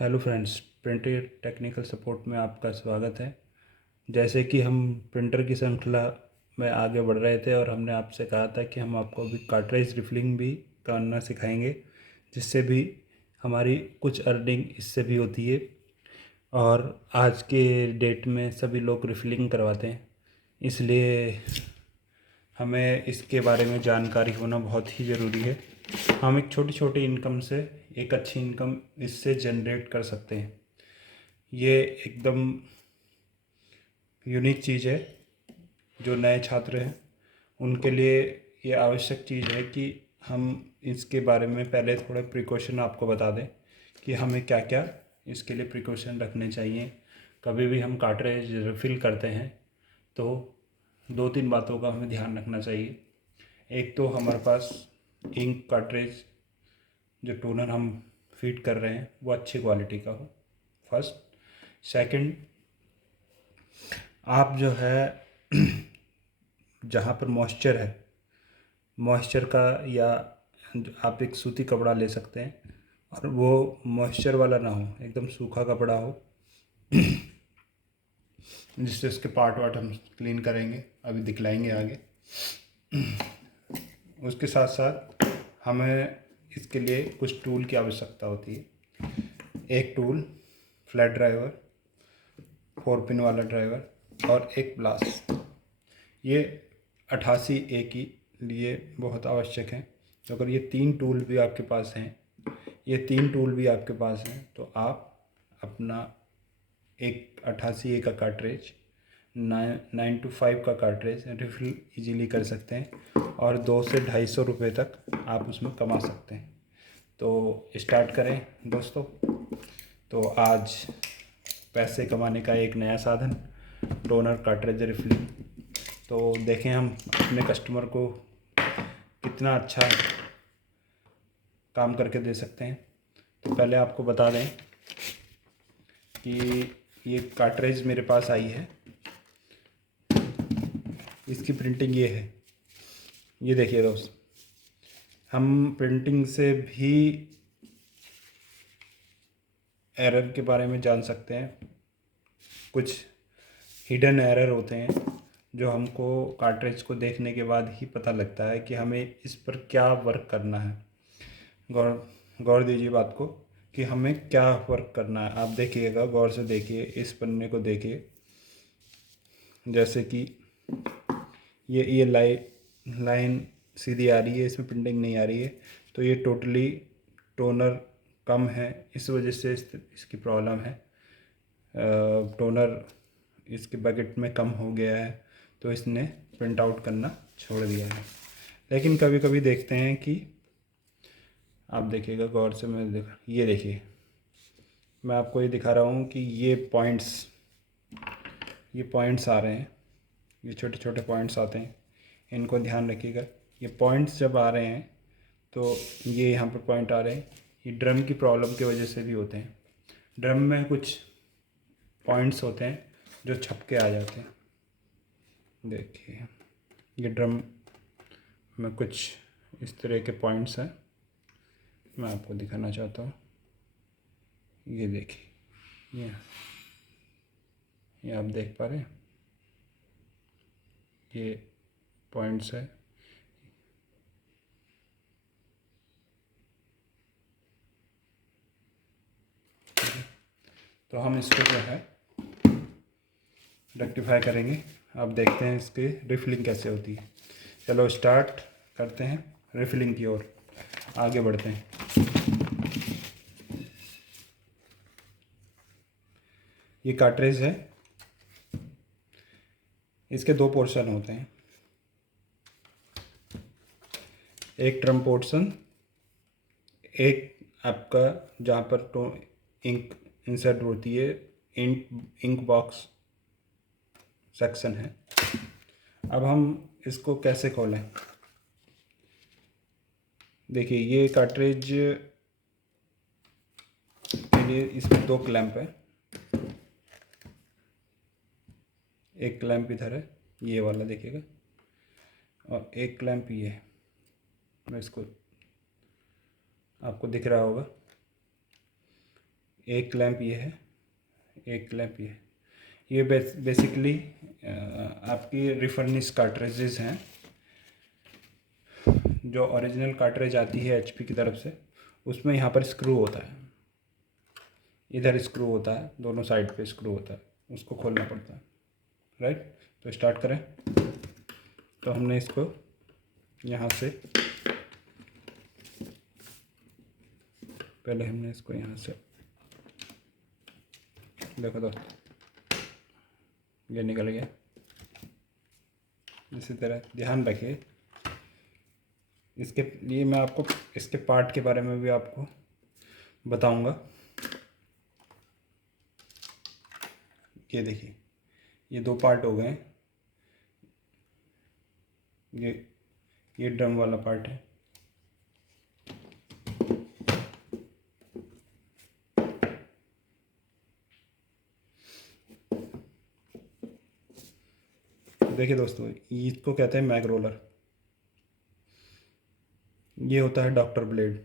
Hello friends, printer technical support में आपका स्वागत है। जैसे कि हम प्रिंटर की श्रृंखला में आगे बढ़ रहे थे और हमने आपसे कहा था कि हम आपको अभी कार्ट्रिज रिफिलिंग भी करना सिखाएंगे, जिससे भी हमारी कुछ अर्निंग इससे भी होती है। और आज के डेट में सभी लोग रिफिलिंग करवाते हैं, इसलिए हमें इसके बारे में जानकारी होना बहुत ही ज़रूरी है। हम एक छोटी छोटी इनकम से एक अच्छी इनकम इससे जनरेट कर सकते हैं। ये एकदम यूनिक चीज़ है। जो नए छात्र हैं उनके लिए ये आवश्यक चीज़ है कि हम इसके बारे में पहले थोड़े प्रिकॉशन आपको बता दें कि हमें क्या क्या इसके लिए प्रिकॉशन रखने चाहिए। कभी भी हम कार्ट्रिज रिफ़िल करते हैं तो दो तीन बातों का हमें ध्यान रखना चाहिए। एक तो हमारे पास इंक कार्ट्रिज जो टोनर हम फीड कर रहे हैं वो अच्छी क्वालिटी का हो, फर्स्ट। सेकंड, आप जो है जहाँ पर मॉइस्चर है, मॉइस्चर का, या आप एक सूती कपड़ा ले सकते हैं और वो मॉइस्चर वाला ना हो, एकदम सूखा कपड़ा हो जिससे उसके पार्ट वार्ट हम क्लीन करेंगे, अभी दिखलाएंगे आगे। उसके साथ साथ हमें इसके लिए कुछ टूल की आवश्यकता होती है। एक टूल फ्लैट ड्राइवर, 4 पिन वाला ड्राइवर और एक प्लास। ये 88A के लिए बहुत आवश्यक है। तो अगर ये तीन टूल भी आपके पास हैं, तो आप अपना एक 88A का कार्ट्रिज 9 to 5 का कार्ट्रिज रिफिल इजीली कर सकते हैं और 200 से 250 रुपये तक आप उसमें कमा सकते हैं। तो स्टार्ट करें दोस्तों। तो आज पैसे कमाने का एक नया साधन, टोनर कार्ट्रिज रिफिलिंग। तो देखें हम अपने कस्टमर को कितना अच्छा काम करके दे सकते हैं। तो पहले आपको बता दें कि ये कार्ट्रिज मेरे पास आई है, इसकी प्रिंटिंग ये है। ये देखिए दोस्त, हम प्रिंटिंग से भी एरर के बारे में जान सकते हैं। कुछ हिडन एरर होते हैं जो हमको कार्ट्रिज को देखने के बाद ही पता लगता है कि हमें इस पर क्या वर्क करना है। गौर गौर दीजिए बात को कि हमें क्या वर्क करना है। आप देखिएगा, गौर से देखिए, इस पन्ने को देखिए। जैसे कि ये लाइन सीधी आ रही है, इसमें प्रिंटिंग नहीं आ रही है, तो ये टोटली टोनर कम है, इस वजह से इसकी प्रॉब्लम है। टोनर इसके बकेट में कम हो गया है, तो इसने प्रिंट आउट करना छोड़ दिया है। लेकिन कभी कभी देखते हैं कि आप देखिएगा गौर से, ये देखिए, मैं आपको ये दिखा रहा हूँ कि ये पॉइंट्स आ रहे हैं, ये छोटे छोटे पॉइंट्स आते हैं, इनको ध्यान रखिएगा। ये पॉइंट्स जब आ रहे हैं तो ये यहाँ पर पॉइंट आ रहे हैं, ये ड्रम की प्रॉब्लम की वजह से भी होते हैं। ड्रम में कुछ पॉइंट्स होते हैं जो छपके आ जाते हैं। देखिए, ये ड्रम में कुछ इस तरह के पॉइंट्स हैं, मैं आपको दिखाना चाहता हूँ। ये देखिए, ये आप देख पा रहे हैं, ये पॉइंट्स है। तो हम इसको जो है रेक्टिफाई करेंगे। अब देखते हैं इसकी रिफिलिंग कैसे होती है। चलो स्टार्ट करते हैं, रिफिलिंग की ओर आगे बढ़ते हैं। ये कार्ट्रिज है, इसके दो पोर्शन होते हैं। एक ड्रम पोर्शन, एक आपका जहाँ पर इंक इंसर्ट होती है, इंक बॉक्स सेक्शन है। अब हम इसको कैसे खोलें। देखिए, ये कार्ट्रिज के लिए इसमें दो क्लैंप है। एक क्लैंप इधर है, ये वाला देखिएगा, और एक क्लैंप ये है। मैं इसको, आपको दिख रहा होगा, एक लैंप ये है, एक लैंप ये है। ये बेसिकली आपकी रिफर्निश कार्ट्रिजेज हैं। जो ओरिजिनल कार्ट्रिज आती है एचपी की तरफ से, उसमें यहाँ पर स्क्रू होता है, इधर स्क्रू होता है, दोनों साइड पे स्क्रू होता है, उसको खोलना पड़ता है। राइट, तो स्टार्ट करें। तो हमने इसको यहाँ से, पहले हमने इसको यहाँ से, देखो दोस्तों ये निकल गया। इसी तरह ध्यान रखिए इसके, ये मैं आपको इसके पार्ट के बारे में भी आपको बताऊंगा। ये देखिए, ये दो पार्ट हो गए। ये ड्रम वाला पार्ट है, देखिए दोस्तों, इसको कहते हैं मैग रोलर। ये होता है डॉक्टर ब्लेड।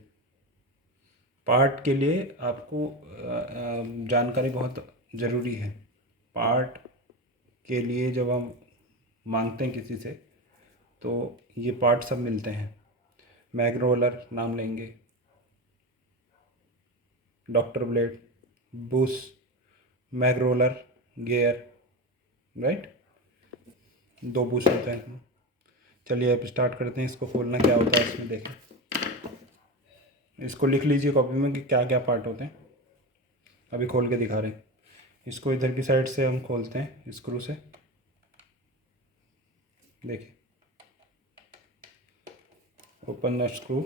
पार्ट के लिए आपको जानकारी बहुत ज़रूरी है। पार्ट के लिए जब हम मांगते हैं किसी से, तो ये पार्ट सब मिलते हैं। मैग रोलर नाम लेंगे, doctor blade, bush, mag roller, gear, right, दो बुश होते हैं। चलिए अब स्टार्ट करते हैं। इसको खोलना क्या होता है इसमें देखें। इसको लिख लीजिए कॉपी में कि क्या क्या पार्ट होते हैं। अभी खोल के दिखा रहे हैं। इसको इधर की साइड से हम खोलते हैं स्क्रू से, देखिए, open the screw.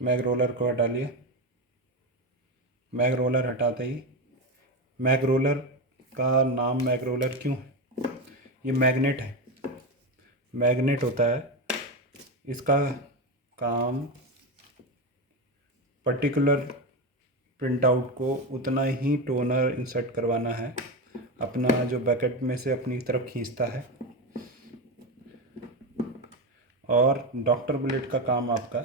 Mag roller को हटा लिए। मैग रोलर हटाते ही, मैग रोलर का नाम मैग रोलर क्यों है? ये मैग्नेट है, मैग्नेट होता है। इसका काम पर्टिकुलर प्रिंट आउट को उतना ही टोनर इंसर्ट करवाना है, अपना जो बैकेट में से अपनी तरफ खींचता है। और डॉक्टर ब्लेड का काम आपका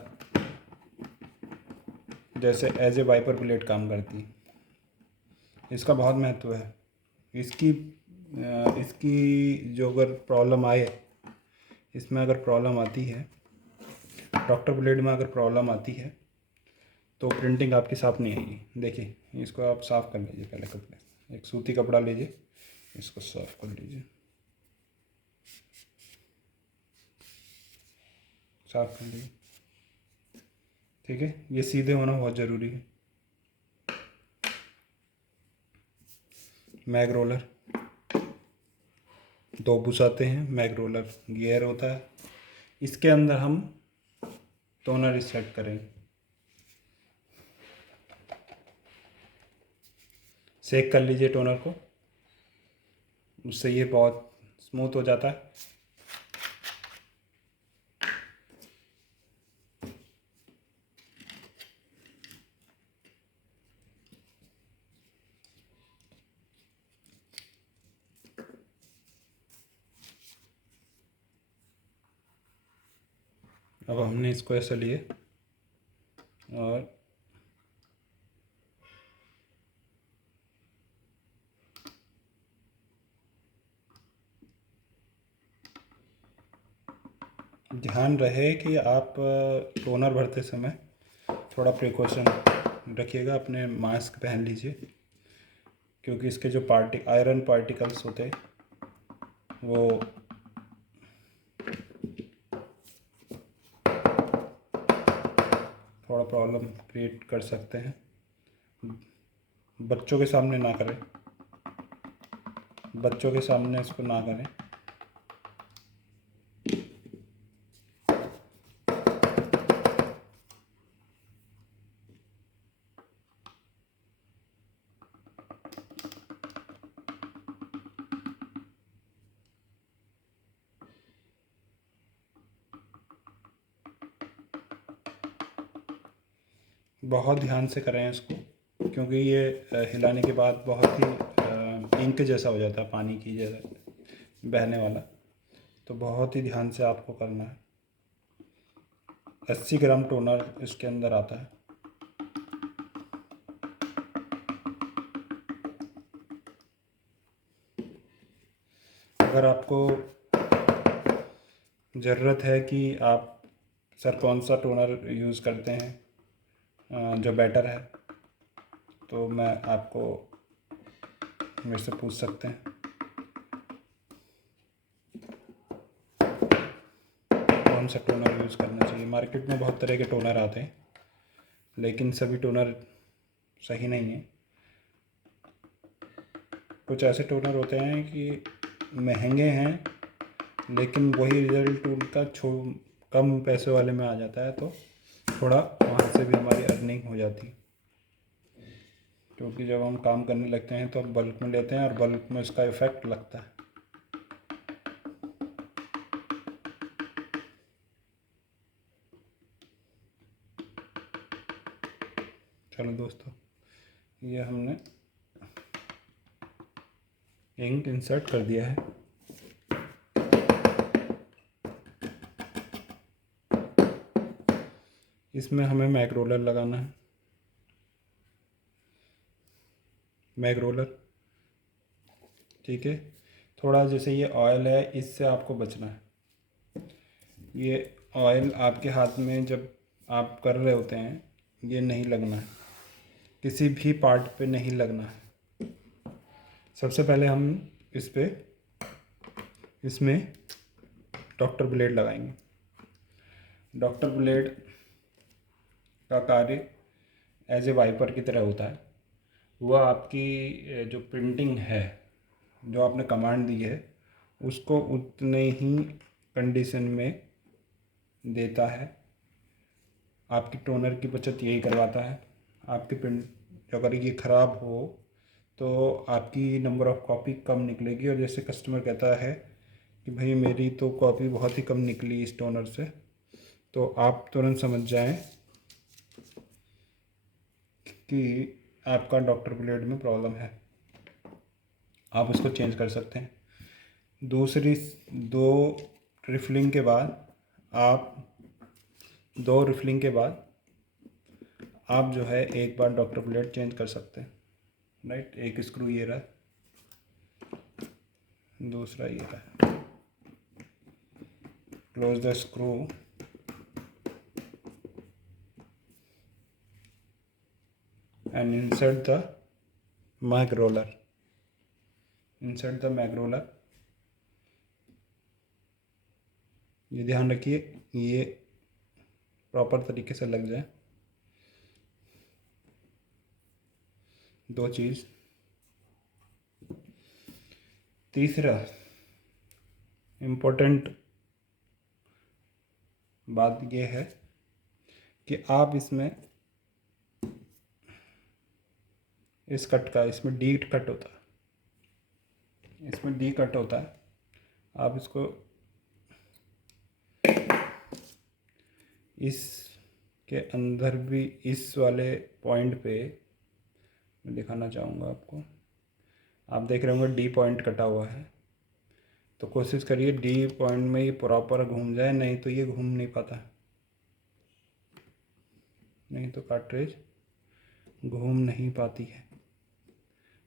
जैसे एज ए वाइपर ब्लेड काम करती है। इसका बहुत महत्व है। इसकी जो अगर प्रॉब्लम आए, इसमें अगर प्रॉब्लम आती है, डॉक्टर ब्लेड में अगर प्रॉब्लम आती है, तो प्रिंटिंग आपकी साफ़ नहीं आएगी। देखिए, इसको आप साफ़ कर लीजिए। पहले कपड़े, एक सूती कपड़ा लीजिए, इसको साफ़ कर लीजिए, साफ़ कर लीजिए। ठीक है, ये सीधे होना बहुत ज़रूरी है। मैग रोलर, दो बुश आते हैं। मैग रोलर गियर होता है। इसके अंदर हम टोनर सेट करेंगे। सेक कर लीजिए टोनर को, उससे ये बहुत स्मूथ हो जाता है। अब हमने इसको ऐसे लिए और ध्यान रहे कि आप टोनर भरते समय थोड़ा प्रिकॉशन रखिएगा। अपने मास्क पहन लीजिए, क्योंकि इसके जो आयरन पार्टिकल्स होते हैं वो थोड़ा प्रॉब्लम क्रिएट कर सकते हैं। बच्चों के सामने ना करें, बच्चों के सामने इसको ना करें। बहुत ध्यान से करें इसको, क्योंकि ये हिलाने के बाद बहुत ही इंक जैसा हो जाता है, पानी की जैसा बहने वाला। तो बहुत ही ध्यान से आपको करना है। 80 ग्राम टोनर इसके अंदर आता है। अगर आपको ज़रूरत है कि आप सर कौन सा टोनर यूज़ करते हैं जो बेटर है, तो मैं आपको मेरे से पूछ सकते हैं कौन सा टोनर यूज़ करना चाहिए। मार्केट में बहुत तरह के टोनर आते हैं, लेकिन सभी टोनर सही नहीं है। कुछ ऐसे टोनर होते हैं कि महंगे हैं, लेकिन वही रिज़ल्ट उनका कम पैसे वाले में आ जाता है, तो थोड़ा वहाँ से भी हमारी अर्निंग हो जाती है। क्योंकि जब हम काम करने लगते हैं तो हम बल्क में लेते हैं और बल्क में उसका इफ़ेक्ट लगता है। चलो दोस्तों, ये हमने इंक इंसर्ट कर दिया है। इसमें हमें मैक रोलर लगाना है। मैक रोलर, ठीक है। थोड़ा जैसे ये ऑयल है, इससे आपको बचना है। ये ऑयल आपके हाथ में जब आप कर रहे होते हैं, ये नहीं लगना है, किसी भी पार्ट पे नहीं लगना है। सबसे पहले हम इसमें डॉक्टर ब्लेड लगाएंगे। डॉक्टर ब्लेड का कार्य एज ए वाइपर की तरह होता है। वह आपकी जो प्रिंटिंग है, जो आपने कमांड दी है, उसको उतने ही कंडीशन में देता है। आपकी टोनर की बचत यही करवाता है। आपकी प्रिंट अगर ये ख़राब हो तो आपकी नंबर ऑफ़ कॉपी कम निकलेगी, और जैसे कस्टमर कहता है कि भाई मेरी तो कॉपी बहुत ही कम निकली इस टोनर से, तो आप तुरंत समझ जाएं कि आपका डॉक्टर ब्लेड में प्रॉब्लम है। आप उसको चेंज कर सकते हैं। दूसरी दो रिफिलिंग के बाद आप दो रिफिलिंग के बाद आप जो है एक बार डॉक्टर ब्लेड चेंज कर सकते हैं। राइट, एक स्क्रू ये रहा, दूसरा ये रहा। Close the screw and insert the mag roller. Insert the mag roller. ये ध्यान रखिए ये प्रॉपर तरीके से लग जाए। दो चीज़। तीसरा इम्पोर्टेंट बात ये है कि आप इसमें इस कट का, इसमें डी कट होता है, इसमें डी कट होता है। आप इसको इस के अंदर भी इस वाले पॉइंट पे मैं दिखाना चाहूँगा आपको। आप देख रहे होंगे डी पॉइंट कटा हुआ है, तो कोशिश करिए डी पॉइंट में ये प्रॉपर घूम जाए, नहीं तो ये घूम नहीं पाता, नहीं तो कार्ट्रिज घूम नहीं पाती है,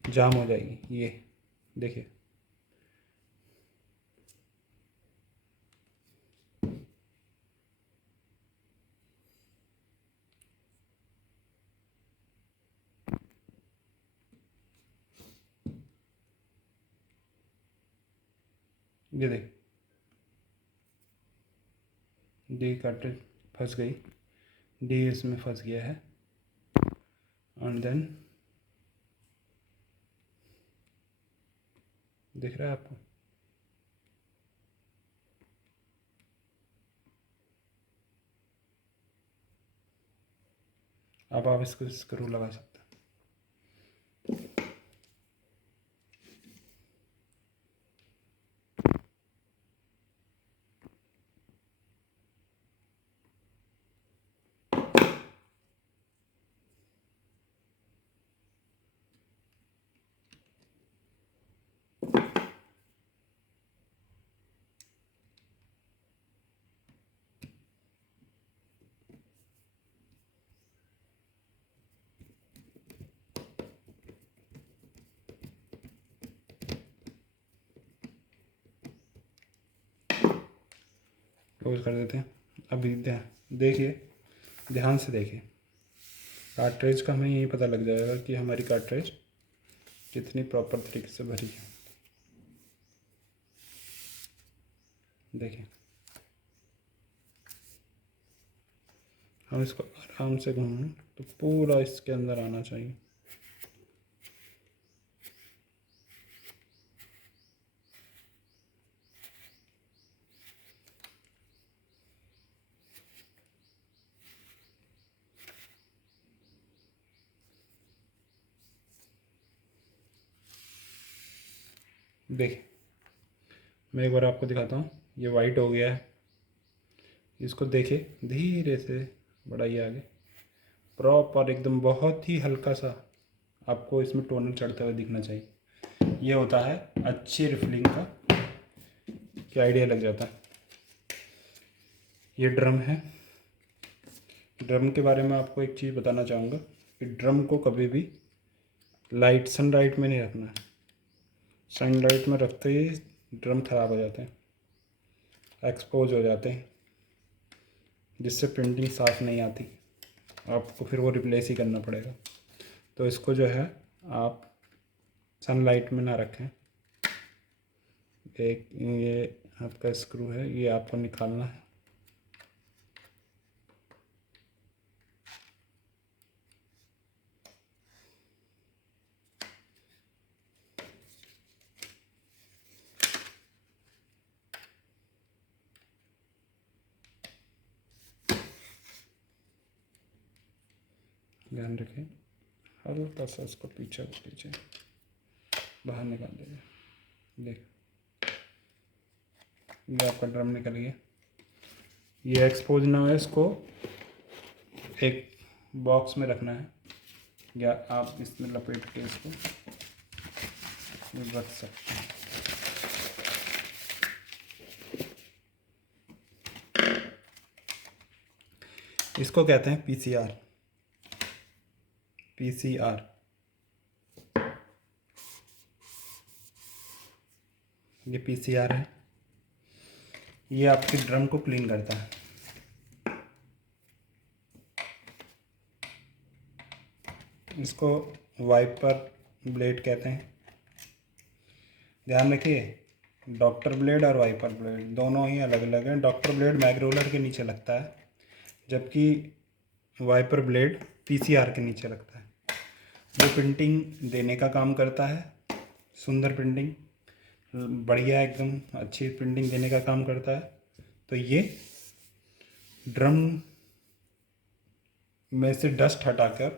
जाम हो जाएगी। ये देखिए, ये देख, डी कार्ट्रिज फंस गई, डी इसमें फंस गया है। एंड देन दिख रहा है आपको, अब आप इसको स्क्रू लगा सकते हैं। क्लोज कर देते हैं। अभी देखिए, ध्यान से देखिए, कार्ट्रिज का हमें यही पता लग जाएगा कि हमारी कार्ट्रिज कितनी प्रॉपर तरीके से भरी है। देखिए, हम इसको आराम से घूमें तो पूरा इसके अंदर आना चाहिए। देखिए, मैं एक बार आपको दिखाता हूँ। ये वाइट हो गया है, इसको देखिए, धीरे से बढ़ाइए आगे, प्रॉपर एकदम बहुत ही हल्का सा आपको इसमें टोनर चढ़ते हुए दिखना चाहिए। ये होता है अच्छी रिफिलिंग का कि आइडिया लग जाता है। ये ड्रम है। ड्रम के बारे में आपको एक चीज़ बताना चाहूँगा कि ड्रम को कभी भी सनलाइट में नहीं रखना है। सनलाइट में रखते ही ड्रम ख़राब हो जाते हैं, एक्सपोज हो जाते हैं, जिससे प्रिंटिंग साफ़ नहीं आती, आपको फिर वो रिप्लेस ही करना पड़ेगा। तो इसको जो है आप सनलाइट में ना रखें। एक ये आपका स्क्रू है, ये आपको निकालना है। ध्यान रखें, हल्का सा इसको पीछे कर लीजिए, बाहर निकाल दीजिए। देख, ये आपका ड्रम निकल गया। ये एक्सपोज ना हो, इसको एक बॉक्स में रखना है, या आप इसमें लपेट के इसको रख सकते हैं। इसको कहते हैं पीसीआर। पीसीआर, ये पीसीआर है। ये आपके ड्रम को क्लीन करता है। इसको वाइपर ब्लेड कहते हैं। ध्यान रखिए, डॉक्टर ब्लेड और वाइपर ब्लेड दोनों ही अलग अलग हैं। डॉक्टर ब्लेड मैग्रोलर के नीचे लगता है, जबकि वाइपर ब्लेड पीसीआर के नीचे लगता है। वो प्रिंटिंग देने का काम करता है, सुंदर प्रिंटिंग, बढ़िया एकदम अच्छी प्रिंटिंग देने का काम करता है। तो ये ड्रम में से डस्ट हटाकर,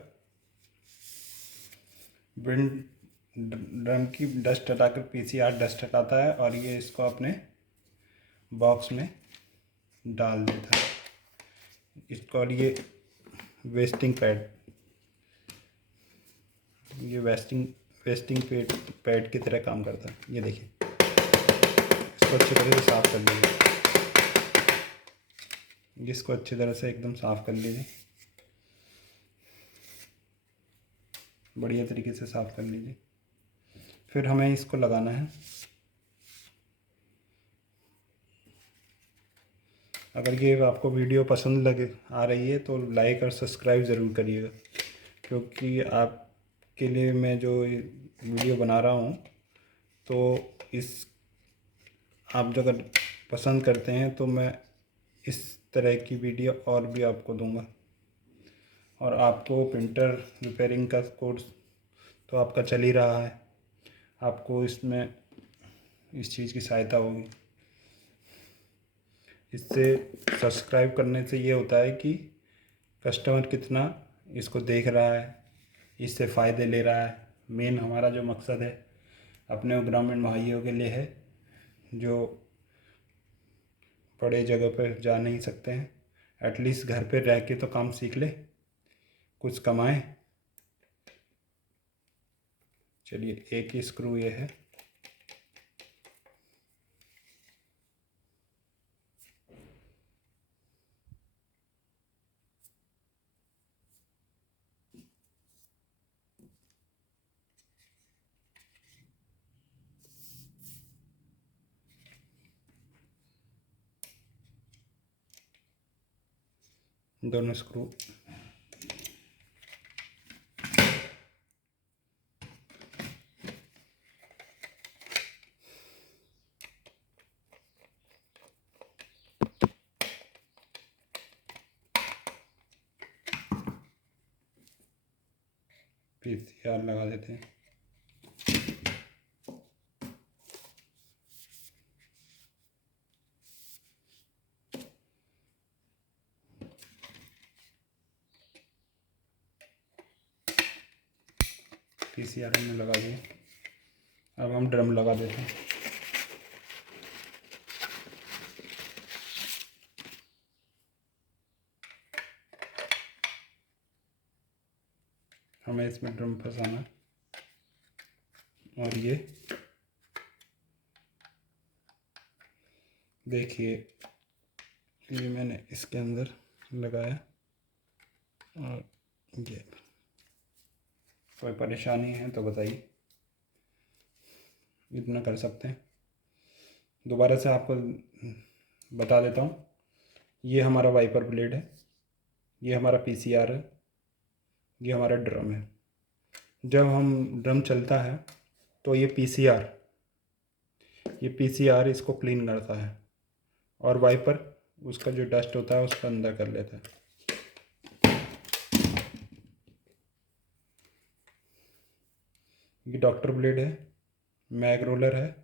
ड्रम की डस्ट हटाकर पीसीआर डस्ट हटाता है, और ये इसको अपने बॉक्स में डाल देता है। इसको, और ये वेस्टिंग पैड, ये वेस्टिंग पैड की तरह काम करता है। ये देखिए, इसको अच्छी तरह से साफ़ कर लीजिए। इसको अच्छी तरह से एकदम साफ़ कर लीजिए, बढ़िया तरीके से साफ़ कर लीजिए। फिर हमें इसको लगाना है। अगर ये आपको वीडियो पसंद लगे आ रही है तो लाइक और सब्सक्राइब ज़रूर करिएगा, क्योंकि आपके लिए मैं जो वीडियो बना रहा हूँ, तो इस आप जो अगर पसंद करते हैं तो मैं इस तरह की वीडियो और भी आपको दूंगा। और आपको प्रिंटर रिपेयरिंग का कोर्स तो आपका चल ही रहा है, आपको इसमें इस चीज़ की सहायता होगी। इससे सब्सक्राइब करने से ये होता है कि कस्टमर कितना इसको देख रहा है, इससे फ़ायदे ले रहा है। मेन हमारा जो मकसद है अपने ग्रामीण भाइयों के लिए है, जो बड़े जगह पर जा नहीं सकते हैं, एटलीस्ट घर पे रह के तो काम सीख ले, कुछ कमाएं। चलिए, एक ही स्क्रू ये है। दोनों स्क्रू। पीसीआर लगा देते हैं। पीसीआर हमने लगा दिए। अब हम ड्रम लगा देते हैं। हमें इसमें ड्रम फंसाना और ये देखिए, ये मैंने इसके अंदर लगाया और ये कोई परेशानी है तो बताइए, इतना कर सकते हैं। दोबारा से आपको बता देता हूँ, ये हमारा वाइपर ब्लेड है, ये हमारा पीसीआर है, ये हमारा ड्रम है। जब हम ड्रम चलता है तो ये पीसीआर इसको क्लीन करता है और वाइपर उसका जो डस्ट होता है उसको अंदर कर लेता है। ये डॉक्टर ब्लेड है, मैग रोलर है,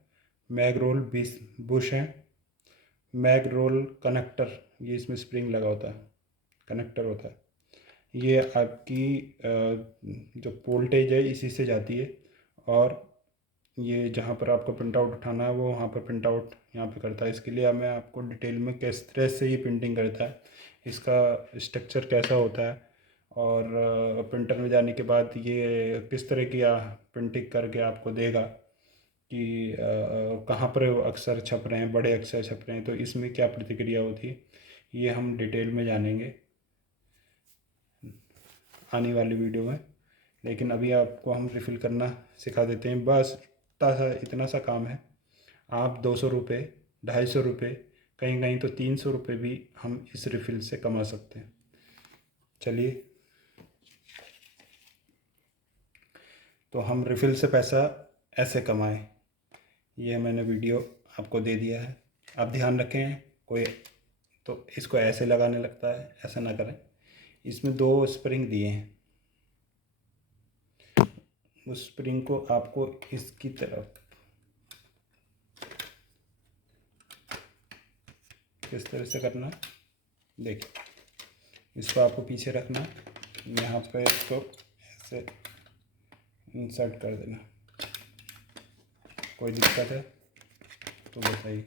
मैग रोल बुश है, मैग रोल कनेक्टर, ये इसमें स्प्रिंग लगा होता है, कनेक्टर होता है। ये आपकी जो वोल्टेज है इसी से जाती है और ये जहाँ पर आपको प्रिंट आउट उठाना है वो वहाँ पर प्रिंट आउट यहाँ पे करता है। इसके लिए मैं आपको डिटेल में किस तरह से ये प्रिंटिंग करता है, इसका स्ट्रक्चर कैसा होता है और प्रिंटर में जाने के बाद ये किस तरह की प्रिंटिंग करके आपको देगा कि कहाँ पर अक्षर छप रहे हैं, बड़े अक्षर छप रहे हैं तो इसमें क्या प्रतिक्रिया होती है, ये हम डिटेल में जानेंगे आने वाली वीडियो में। लेकिन अभी आपको हम रिफ़िल करना सिखा देते हैं। बस इतना सा काम है। आप 200 रुपये, 250 रुपये, कहीं कहीं तो 300 रुपये भी हम इस रिफ़िल से कमा सकते हैं। चलिए, तो हम रिफ़िल से पैसा ऐसे कमाएं, ये मैंने वीडियो आपको दे दिया है। आप ध्यान रखें, कोई तो इसको ऐसे लगाने लगता है, ऐसा ना करें। इसमें 2 स्प्रिंग दिए हैं, उस स्प्रिंग को आपको इसकी तरफ किस तरह से करना है, देखिए, इसको आपको पीछे रखना, यहाँ पे इसको ऐसे इंसर्ट कर देना। कोई दिक्कत है तो बताइए।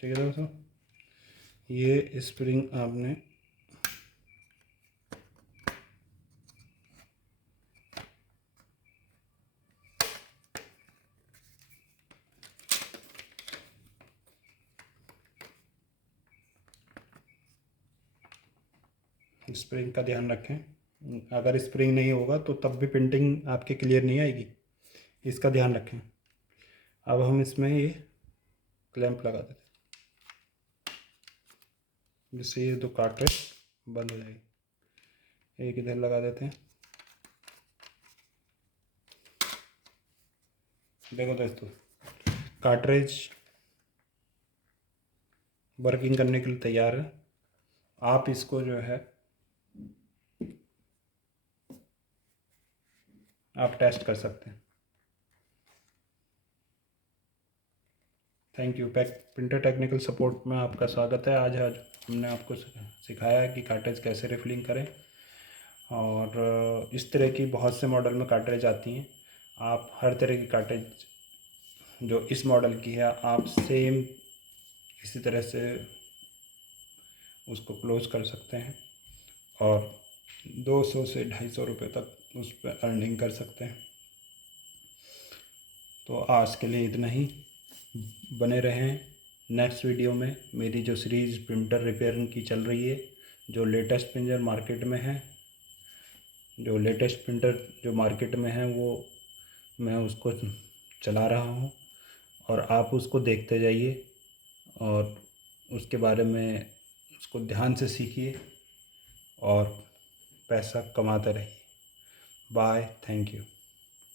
ठीक है दोस्तों, ये स्प्रिंग आपने स्प्रिंग का ध्यान रखें। अगर स्प्रिंग नहीं होगा तो तब भी प्रिंटिंग आपकी क्लियर नहीं आएगी, इसका ध्यान रखें। अब हम इसमें ये क्लैंप लगा देते हैं, जिससे ये 2 कार्ट्रिज बंद हो जाएगी। एक इधर लगा देते हैं। देखो दोस्तों, कार्ट्रिज वर्किंग करने के लिए तैयार है। आप इसको जो है आप टेस्ट कर सकते हैं। Thank you. Printer technical support में आपका स्वागत है। आज हमने आपको सिखाया है कि कार्ट्रिज कैसे रिफिलिंग करें और इस तरह की बहुत से मॉडल में कार्ट्रिज आती हैं। आप हर तरह की कार्ट्रिज जो इस मॉडल की है आप सेम इसी तरह से उसको क्लोज़ कर सकते हैं और 200 से 250 रुपये तक उस पर अर्निंग कर सकते हैं। तो आज के लिए इतना ही। बने रहें नेक्स्ट वीडियो में। मेरी जो सीरीज़ प्रिंटर रिपेयरिंग की चल रही है जो लेटेस्ट प्रिंटर मार्केट में है, जो लेटेस्ट प्रिंटर जो मार्केट में है वो मैं उसको चला रहा हूँ, और आप उसको देखते जाइए और उसके बारे में उसको ध्यान से सीखिए और पैसा कमाते रहिए। Bye, thank you.